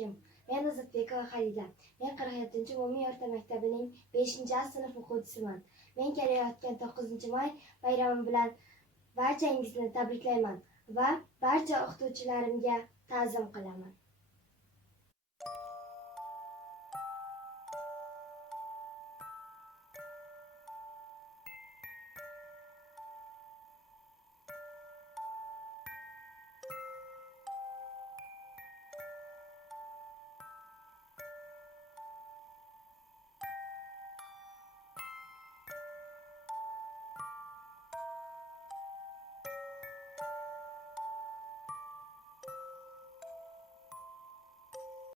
alaykum. Men Ozodbekova Xadija. Men 47 umumiy o'rta maktabining 5-A sinf o'quvchisiman. Men kelayotgan 9-may bayrami bilan barchangizni tabriklayman va barcha o'qituvchilarimga ta'zim qilaman.